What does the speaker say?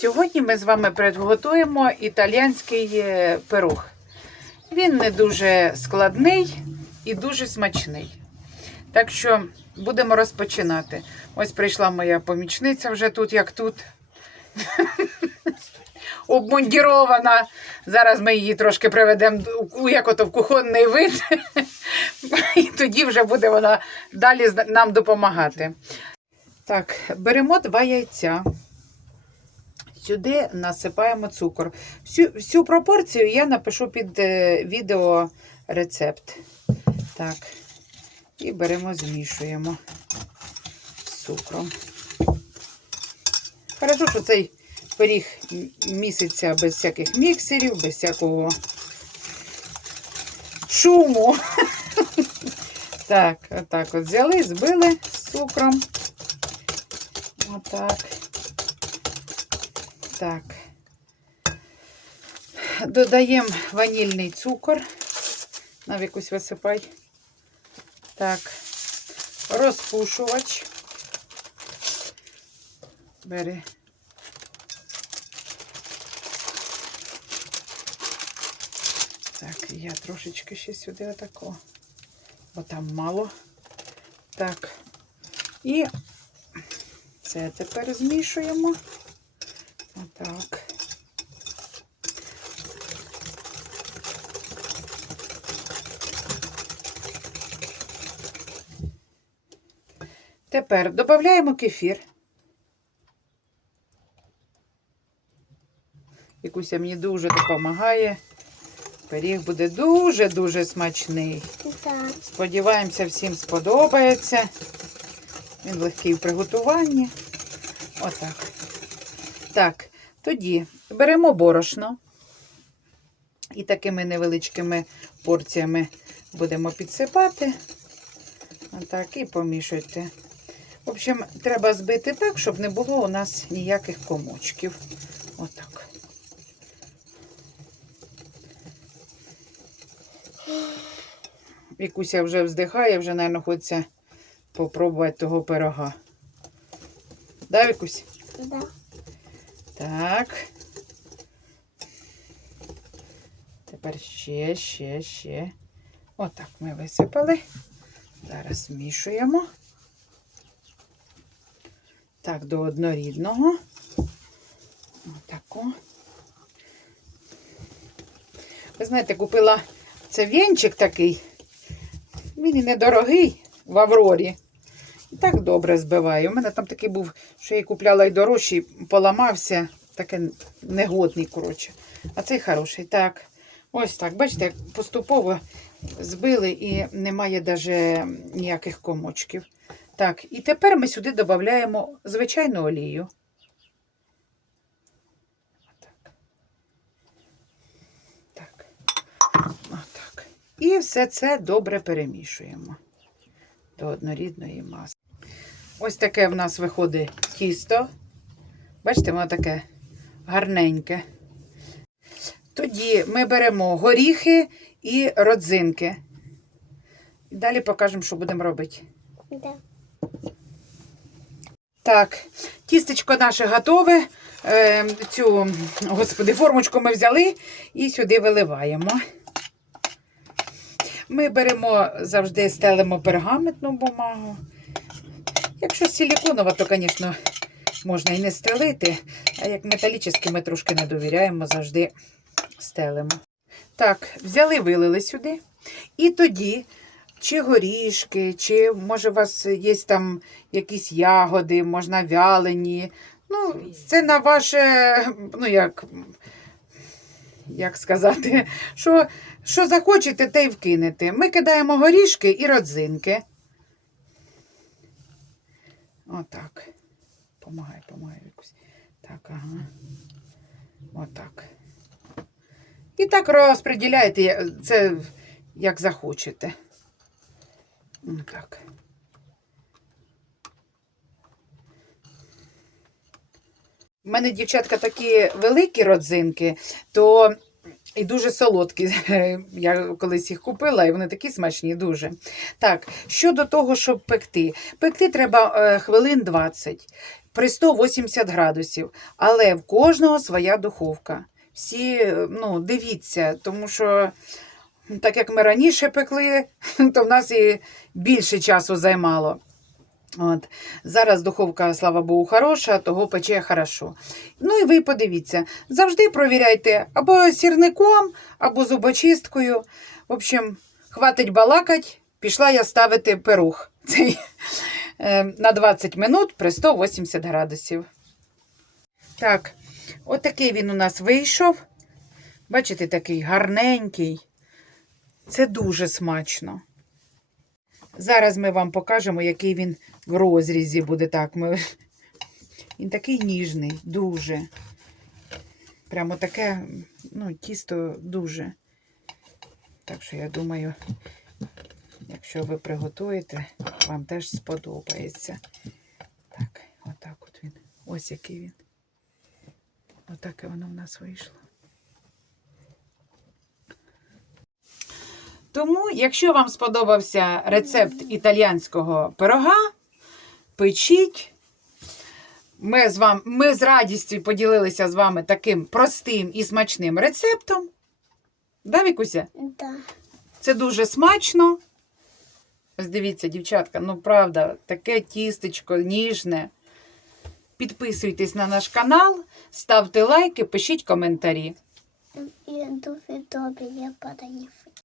Сьогодні ми з вами приготуємо італійський е, пирог. Він не дуже складний і дуже смачний. Так що будемо розпочинати. Ось прийшла моя помічниця вже тут, як тут. Обмундірована. Зараз ми її трошки приведемо у як ото в кухонний вид. І тоді вже буде вона далі нам допомагати. Так, беремо два яйця. Сюди насипаємо цукор. Всю, всю пропорцію я напишу під е, відео рецепт. Так. І беремо, змішуємо з цукром. Хорошо, що цей пиріг м- міситься без всяких міксерів, без всякого шуму. Так, отак от взяли, збили з цукром. Отак. Так. Додаємо ванільний цукор. На якусь висипай. Так. Розпушувач. Бери. Так, я трошечки ще сюди отако. Бо там мало. Так. І це тепер змішуємо. Отак. Тепер додаємо кефір. Якуся мені дуже допомагає. Пиріг буде дуже-дуже смачний. Так. Сподіваємося, всім сподобається. Він легкий в приготуванні. Отак. Так, тоді беремо борошно і такими невеличкими порціями будемо підсипати. Отак, і помішуйте. В общем, треба збити так, щоб не було у нас ніяких комочків. Отак. Вікуся вже вздихає, вже, мабуть, хочеться попробувати того пирога. Да, Вікусь? Да. Так. Тепер ще, ще, ще. Отак ми висипали. Зараз змішуємо. Так, до однорідного. Отако. Ви знаєте, купила це вінчик такий. Він і недорогий в Аврорі. Так добре збиваю. У мене там такий був, що я купляла і дорожчий, поламався. Таке негодний, коротше. А цей хороший. Так. Ось так. Бачите, поступово збили і немає навіть ніяких комочків. Так, і тепер ми сюди додаємо звичайну олію. Так. Отак. І все це добре перемішуємо до однорідної маси. Ось таке в нас виходить тісто. Бачите, воно таке гарненьке. Тоді ми беремо горіхи і родзинки. І далі покажемо, що будемо робити. Да. Так, тістечко наше готове. Е, цю, господи, формочку ми взяли і сюди виливаємо. Ми беремо завжди стелимо пергаментну бумагу. Якщо силіконова, то, звісно, можна і не стелити. А як металічні, ми трошки не довіряємо, завжди стелимо. Так, взяли, вилили сюди. І тоді, чи горішки, чи може у вас є там якісь ягоди, можна вялені. Ну, це на ваше, ну як, як сказати, що, що захочете, те й вкинете. Ми кидаємо горішки і родзинки. Отак. Помагай, помагай якусь. Так, ага. Отак. І так розподіляєте я- це як захочете. Так. У мене, дівчатка, такі великі родзинки, то і дуже солодкі. Я колись їх купила, і вони такі смачні, дуже. Так, щодо того, щоб пекти. Пекти треба е, хвилин 20. при 180 градусів. Але в кожного своя духовка. Всі, е, ну, дивіться, тому що, так як ми раніше пекли, то в нас і більше часу займало. От. Зараз духовка, слава Богу, хороша, того пече хорошо. Ну і ви подивіться, завжди провіряйте або сірником, або зубочисткою. В общем, хватить балакать, пішла я ставити пирух цей, е, на 20 минут при 180 градусів. Так, отакий він у нас вийшов. Бачите, такий гарненький. Це дуже смачно. Зараз ми вам покажемо, який він в розрізі буде так. Ми... Він такий ніжний, дуже. Прямо таке, ну, тісто дуже. Так що я думаю, якщо ви приготуєте, вам теж сподобається. Так, отак от він. Ось який він. Отаке воно в нас вийшло. Тому, якщо вам сподобався рецепт італіянського пирога, печіть. Ми з, вам, ми з радістю поділилися з вами таким простим і смачним рецептом. Да, Вікуся? Да. Це дуже смачно. Ось дивіться, дівчатка, ну правда, таке тістечко ніжне. Підписуйтесь на наш канал, ставте лайки, пишіть коментарі. І дуже добре я подані.